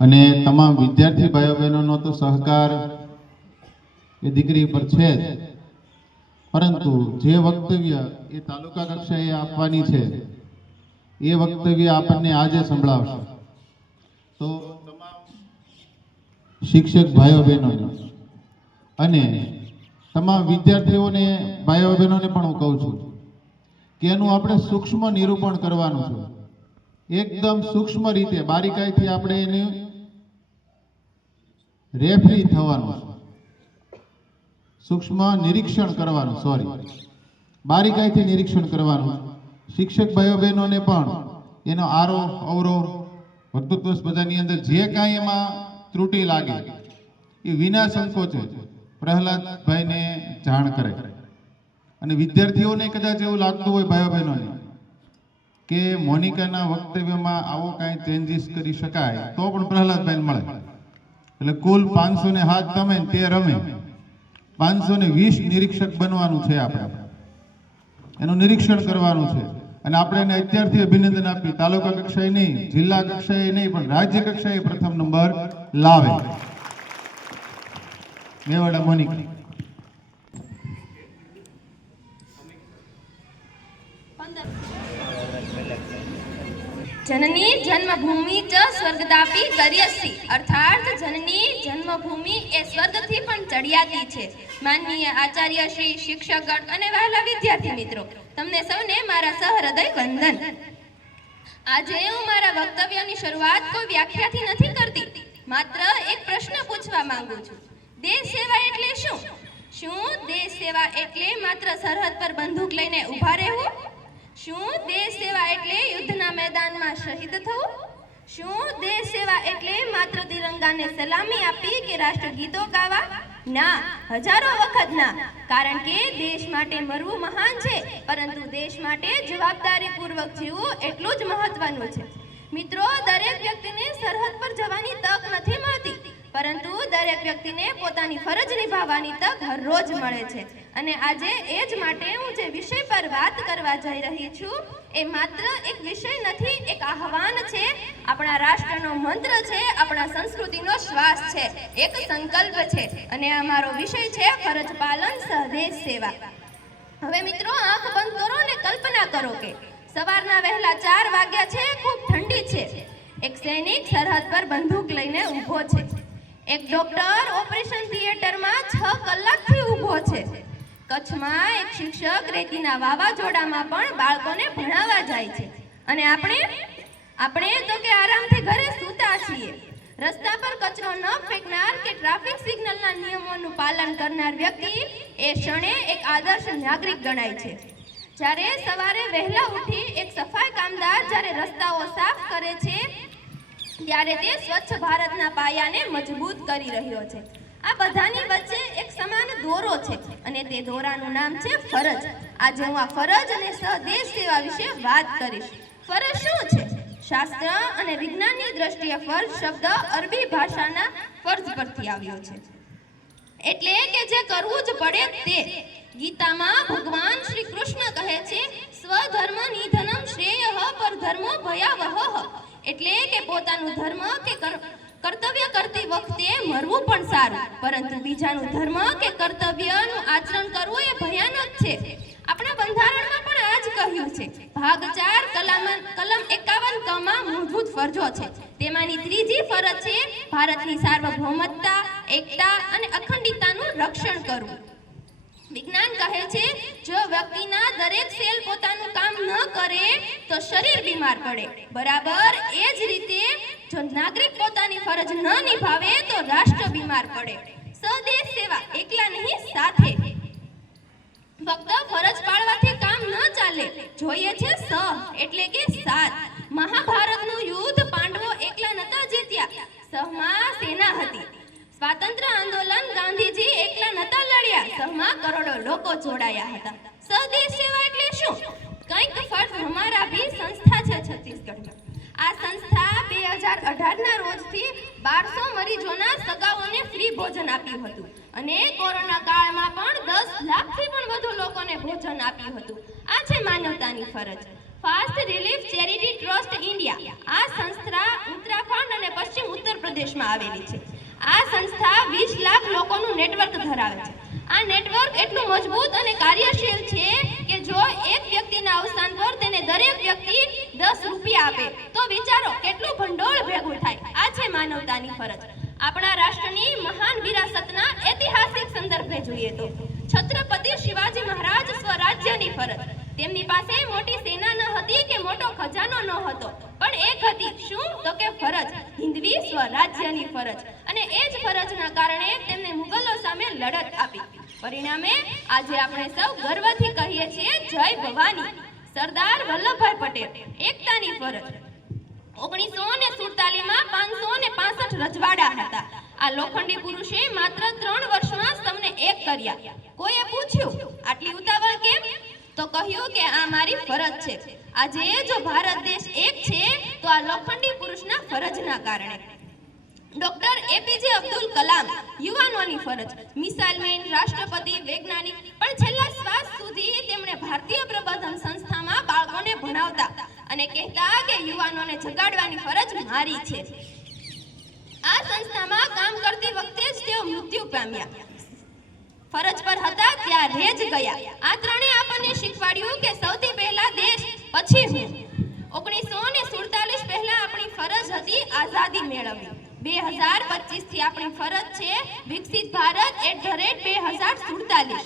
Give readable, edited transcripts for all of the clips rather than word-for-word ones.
અને તમામ વિદ્યાર્થી ભાઈઓ બહેનોનો તો સહકાર એ દીકરી પર છે જ, પરંતુ જે વક્તવ્ય એ તાલુકા કક્ષાએ આપવાની છે એ વક્તવ્ય આપણને આજે સંભળાવશે. તો તમામ શિક્ષક ભાઈઓ બહેનોને અને તમામ વિદ્યાર્થીઓને ભાઈઓ બહેનોને પણ હું કહું છું કે એનું આપણે સૂક્ષ્મ નિરૂપણ કરવાનું છે. એકદમ સૂક્ષ્મ રીતે બારીકાઈથી આપણે એનું રેફરી થવાનું છે, સૂક્ષ્મ નિરીક્ષણ કરવાનું, બારીકાઈથી નિરીક્ષણ કરવાનું. શિક્ષક ભાઈઓ બહેનોને પણ એનો આરો અવરો વર્તૃત્વ સ્પર્ધાની અંદર જે કાંઈ એમાં ત્રુટિ લાગે એ વિના સંકોચે પ્રહલાદભાઈને જાણ કરે. અને વિદ્યાર્થીઓને કદાચ એવું લાગતું હોય ભાઈઓ બહેનોને કે મોનિકાના વક્તવ્યમાં આવો કાંઈ ચેન્જીસ કરી શકાય તો પણ પ્રહલાદભાઈને મળે. એટલે કુલ 507 તમે તે રમે 520 નિરીક્ષક બનવાનું છે. આપણે એનું નિરીક્ષણ કરવાનું છે અને આપણે એને અત્યારથી અભિનંદન આપી તાલુકા કક્ષાએ નહીં, જિલ્લા કક્ષાએ નહીં, પણ રાજ્ય કક્ષાએ પ્રથમ નંબર લાવે. મેવાડા મોનિકા. जननी जन्मभूमि च स्वर्गदापी गरीयसी अर्थात जननी जन्मभूमि ए स्वर्गथी पण चढ़ियाती छे. माननीय आचार्य श्री, शिक्षकगण અને વહાલા વિદ્યાર્થી મિત્રો, તમને સૌને મારા સહૃદય વંદન. આજે હું મારા વક્તવ્યની શરૂઆત કોઈ વ્યાખ્યાથી નથી કરતી, માત્ર એક પ્રશ્ન પૂછવા માંગુ છું. દેશ સેવા એટલે શું? શું દેશ સેવા એટલે માત્ર સરહદ પર બંદૂક લઈને ઊભા રહેવું? શું દેશ સેવા એટલે યુદ્ધના મેદાનમાં શહીદ થવું? શું દેશ સેવા એટલે માત્ર તિરંગાને સલામી આપી કે રાષ્ટ્રગીતો ગાવા? ના, હજારો વખત ના. કારણ કે દેશ માટે મરવું મહાન છે, પરંતુ દેશ માટે જવાબદારીપૂર્વક જીવવું એટલું જ મહત્વનું છે. મિત્રો, દરેક વ્યક્તિને સરહદ પર જવાની તક નથી મળતી, પરંતુ દરેક વ્યક્તિને પોતાની ફરજ નિભાવવાની તક હરરોજ મળે છે. અને આજે એ જ માટે હું જે વિષય પર વાત કરવા જઈ રહી છું એ માત્ર એક વિષય નથી, એક આહવાન છે, આપણા રાષ્ટ્રનો મંત્ર છે, આપણા સંસ્કૃતિનો શ્વાસ છે, એક સંકલ્પ છે. અને અમારો વિષય છે ફરજ પાલન સહદેશ સેવા. હવે મિત્રો, આંખ બંધ કરો અને કલ્પના કરો કે સવારના વહેલા 4 વાગ્યા છે, ખૂબ ઠંડી છે. એક સૈનિક સરહદ પર બંદૂક લઈને ઊભો છે. એક ડોક્ટર ઓપરેશન થિયેટરમાં 6 કલાકથી ઊભો છે. કચ્છમાં એક શિક્ષક રેતીના વાવાઝોડામાં પણ બાળકોને ભણાવવા જાય છે. અને આપણે તો કે આરામથી ઘરે સૂતા છીએ. રસ્તા પર કચરો ન ફેંકનાર કે ટ્રાફિક સિગ્નલના નિયમોનું પાલન કરનાર વ્યક્તિ એ ક્ષણે એક આદર્શ નાગરિક ગણાય છે. જ્યારે સવારે વહેલા ઉઠી એક સફાઈ કામદાર જ્યારે રસ્તાઓ સાફ કરે છે, ત્યારે તે સ્વચ્છ ભારતના પાયાને મજબૂત કરી રહ્યો છે. આ બધાની વચ્ચે એક સમાન દોરો છે અને તે દોરાનું નામ છે ફરજ. આજે હું આ ફરજ અને સહદેશ સેવા વિશે વાત કરીશ. ફરજ શું છે? શાસ્ત્ર અને વિજ્ઞાનની દ્રષ્ટિએ ફરજ શબ્દ અરબી ભાષાના ફર્જ પરથી આવ્યો છે, એટલે કે જે કરવું જ પડે તે. ગીતામાં ભગવાન શ્રી કૃષ્ણ કહે છે, સ્વધર્મ નિધનમ શ્રેયઃ પરધર્મો ભયાવહઃ. એટલે કે પોતાનું ધર્મ કે કર્તવ્ય કરતી વખતે મરવું પણ સારું, પરંતુ બીજાનું ધર્મ કે કર્તવ્યનું આચરણ કરવું એ ભયાનક છે. આપણા બંધારણમાં પણ આ જ કહ્યું છે. ભાગ 4 કલમ 51 કમાં મૂળભૂત ફરજો છે. તેમાંની ત્રીજી ફરજ છે ભારતની સાર્વભૌમતા, એકતા અને અખંડિતતાનું રક્ષણ કરવું. વિજ્ઞાન કહે છે, જો વ્યક્તિના દરેક સેલ પોતાનું કામ ન કરે તો શરીર બીમાર પડે. બરાબર એ જ રીતે જો નાગરિક પોતાની ફરજ ન નિભાવે તો રાષ્ટ્ર બીમાર પડે. સ્વદેશ સેવા એકલા નહીં, સાથે. ફક્ત ફરજ પાળવાથી કામ ન ચાલે, જોઈએ છે એટલે કે સાથ. મહાભારતનું યુદ્ધ પાંડવો એકલા નતા જીત્યા, સહમાં સેના હતી. સ્વાતંત્ર્ય આંદોલન ગાંધીજી એકલા નતા લડ્યા, સહમાં કરોડો લોકો જોડાયા હતા. સ્વદેશ સેવા એટલે શું? કંઈક ફર્જ હમારા ભી સંસ્થા છે છત્તીસગઢમાં. આ સંસ્થા 2018ના રોજથી 1200 મરીજોના સગાઓને ફ્રી ભોજન આપ્યું હતું અને કોરોના કાળમાં પણ 10 લાખથી પણ વધુ લોકોને ભોજન આપ્યું હતું. આ છે માનવતાની ફરજ. Fast relief charity trust India આ સંસ્થા ઉત્તરાખંડ અને પશ્ચિમ ઉત્તર પ્રદેશ પ્રદેશમાં આવેલી છે. આ સંસ્થા 20 લાખ લોકોનું નેટવર્ક ધરાવે છે. આ નેટવર્ક એટલું મજબૂત અને કાર્યશીલ છે કે જો એક વ્યક્તિના અવસાન પર તેને દરેક વ્યક્તિ 10 રૂપિયા આપે તો વિચારો કેટલું ભંડોળ ભેગું થાય. આ છે માનવતાની ફરજ. આપણા રાષ્ટ્રની મહાન વિરાસતના ઐતિહાસિક સંદર્ભે જોઈએ તો છત્રપતિ શિવાજી મહારાજ સ્વરાજ્યની ફરજ. તેમની પાસે મોટી સેના ન હતી કે મોટો ખજાનો ન હતો, પણ એક હતી. શું? તો કે ફરજ, હિન્દવી સ્વરાજ્યની ફરજ. અને એ જ ફરજના કારણે તેમને મુગલો સામે લડત આપી. પરિણામે આજે આપણે સૌ ગર્વથી કહીએ છીએ જય ભવાની. સરદાર વલ્લભભાઈ પટેલ, એકતાની ફરજ. 1947માં 565 રજવાડા હતા. આ લોખંડી પુરુષે માત્ર 3 વર્ષમાં સૌને એક કર્યા. કોઈએ પૂછ્યું આટલી ઉતાવળ કેમ? તો કહ્યું કે આ મારી ફરજ છે. આજે જો ભારત દેશ એક છે તો આ લોખંડી પુરુષના ફરજના કારણે. ડોક્ટર એપીજે અબ્દુલ કલામ, યુવાનોની ફરજ. મિસાઇલ મેન, રાષ્ટ્રપતિ, વૈજ્ઞાનિક, પણ છેલ્લા શ્વાસ સુધી તેમણે ભારતીય પ્રબોધન સંસ્થામાં બાળકોને ભણાવતા અને કહેતા કે યુવાનોને જગાડવાની ફરજ મારી છે. આ સંસ્થામાં કામ કરતી વખતે જ તેઓ મૃત્યુ પામ્યા. ફરજ પર હતા ત્યારે જ ગયા. આ ત્રણે આપણને શીખવાડ્યું કે સૌથી પહેલા દેશ, પછી હું. 1947 પહેલા આપણી ફરજ હતી આઝાદી મેળવવી. 2025 થી આપણી ફરજ છે વિકસિત ભારત @2047.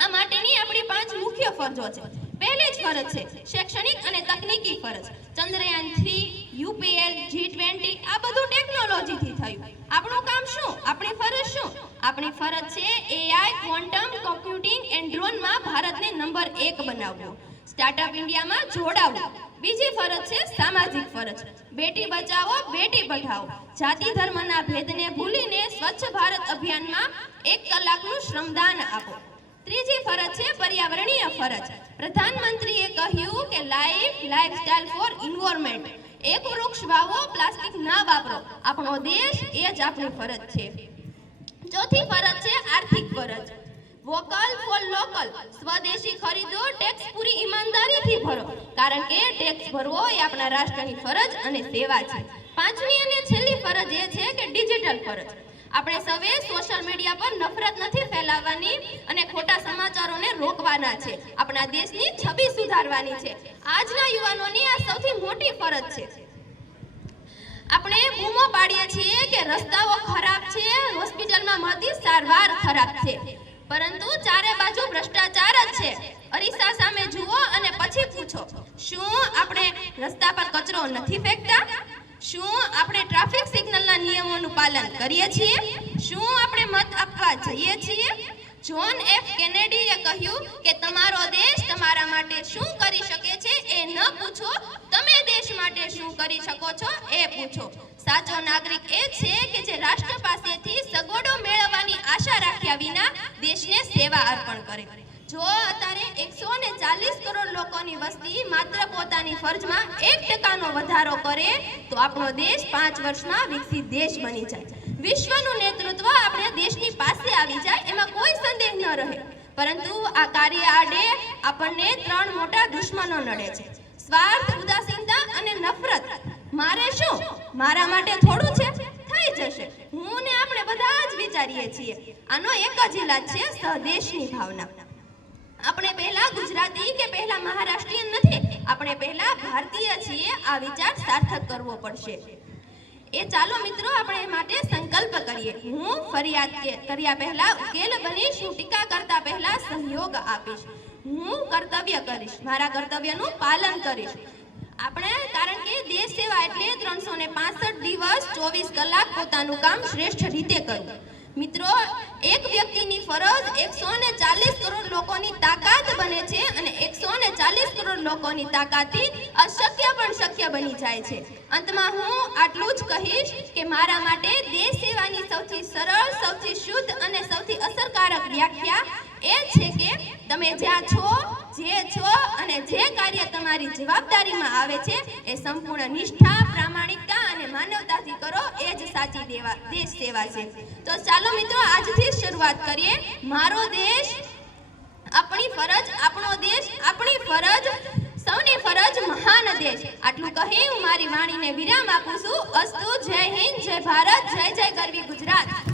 આ માટેની આપણી 5 મુખ્ય ફરજો છે. પહેલી જ ફરજ છે શૈક્ષણિક અને તકનીકી ફરજ. ચંદ્રયાન 3, UPL, G20 આ બધું ટેકનોલોજીથી થયું. આપણું કામ શું? આપણી ફરજ શું? આપણી ફરજ છે AI, ક્વોન્ટમ કમ્પ્યુટિંગ એન્ડ ડ્રોનમાં ભારતને નંબર 1 બનાવવું. સ્ટાર્ટઅપ ઇન્ડિયામાં જોડાવવું. બીજી ફરજ છે સામાજિક ફરજ. બેટી બચાવો, બેટી પઢાઓ. જાતિ ધર્મના ભેદને ભૂલીને સ્વચ્છ ભારત અભિયાનમાં 1 કલાકનું શ્રમદાન આપો. ત્રીજી ફરજ છે પર્યાવરણીય ફરજ. પ્રધાનમંત્રીએ કહ્યું કે લાઈફસ્ટાઈલ ફોર એન્વાયરમેન્ટ. એક વૃક્ષ વાવો, પ્લાસ્ટિક ના વાપરો. આપણો દેશ એ જ આપણી ફરજ છે. ચોથી ફરજ છે આર્થિક ફરજ. Vocal for local. સ્વદેશી ખરીદો, ટેક્સ પૂરી ઈમાનદારીથી ભરો, કારણ કે ટેક્સ ભરવો એ આપણા રાષ્ટ્રની ફરજ અને સેવા છે. પાંચમી અને છેલ્લી ફરજ એ છે કે ડિજિટલ ફરજ. આપણે સૌએ સોશિયલ મીડિયા પર નફરત નથી ફેલાવવાની અને ખોટા સમાચારોને રોકવાના છે. આપણા દેશની છબી સુધારવાની છે. આજના યુવાનોની આ સૌથી મોટી ફરજ છે. આપણે બૂમો પાડીએ છીએ કે રસ્તાઓ ખરાબ છે, હોસ્પિટલમાં મળતી સારવાર ખરાબ છે, પરંતુ ચારે બાજુ ભ્રષ્ટાચાર જ છે. અરીસા સામે જુઓ અને પછી પૂછો, શું આપણે રસ્તા પર કચરો નથી ફેંકતા? શું આપણે ટ્રાફિક સિગ્નલના નિયમોનું પાલન કરીએ છીએ? શું આપણે મત આપવા જઈએ છીએ? જ્હોન એફ કેનેડીએ કહ્યું કે તમારો દેશ તમારા માટે શું કરી શકે છે એ ન પૂછો, તમે દેશ માટે શું કરી શકો છો એ પૂછો. સાચો નાગરિક એ છે કે જે રાષ્ટ્ર પાસેથી સગવડો મેળવવાની આશા રાખ્યા વિના દેશને સેવા અર્પણ કરે. જો અત્યારે 140 કરોડ લોકોની વસ્તી માત્ર પોતાની ફરજમાં 1% વધારો કરે તો આપણો દેશ 5 વર્ષમાં વિકસિત દેશ બની જાય. વિશ્વનું નેતૃત્વ આપણે દેશની પાસે આવી જાય એમાં કોઈ સંદેહ ન રહે. પરંતુ આ કાર્ય આડે આપણને 3 મોટા દુશ્મનો નડે છે: સ્વાર્થ, ઉદાસીનતા અને નફરત. મારે શું? મારા માટે થોડું છે? થઈ જશે. હું ને આપણે બધા જ વિચારીએ છીએ. આનો એક જ ઇલાજ છે સ્વદેશની ભાવના. આપણે પહેલા ગુજરાતી કે પહેલા મહારાષ્ટ્રીયન નથી, આપણે પહેલા ભારતીય છીએ. આ વિચાર સાર્થક કરવો પડશે. એ ચાલો મિત્રો આપણે માટે સંકલ્પ કરીએ. હું ફરિયાદ કર્યા પહેલા ઉકેલ બનીશ. હું ટીકા કરતા પહેલા સહયોગ આપીશ. હું કર્તવ્ય કરીશ, મારા કર્તવ્યનું પાલન કરીશ. આપણે કારણ કે દેશ સેવા એટલે 365 દિવસ 24 કલાક પોતાનું કામ શ્રેષ્ઠ રીતે કરવું. મિત્રો, એક વ્યક્તિની ફરજ 140 કરોડ લોકોની તાકાત બને છે અને 140 કરોડ લોકોની તાકાતથી અશક્ય પણ શક્ય બની જાય છે. અંતમાં હું આટલું જ કહીશ કે મારા માટે દેશ સેવાની સૌથી સરળ, સૌથી શુદ્ધ અને સૌથી અસરકારક વ્યાખ્યા એ છે કે તમે જ્યાં છો, જે છો અને જે કાર્ય તમારી જવાબદારીમાં આવે છે એ સંપૂર્ણ નિષ્ઠા, પ્રામાણિકતા અને માનવતાથી કરો. એ જ સાચી દેશ સેવા છે. તો ચાલો મિત્રો આજથી શરૂઆત કરીએ. મારો દેશ, આપણી ફરજ, આપણો દેશ, આપણી ફરજ, સૌની ફરજ, મહાન દેશ. આટલું કહી હું મારી વાણીને વિરામ આપું છું. અસ્તુ. જય હિન્દ, જય ભારત, જય જય ગરવી ગુજરાત.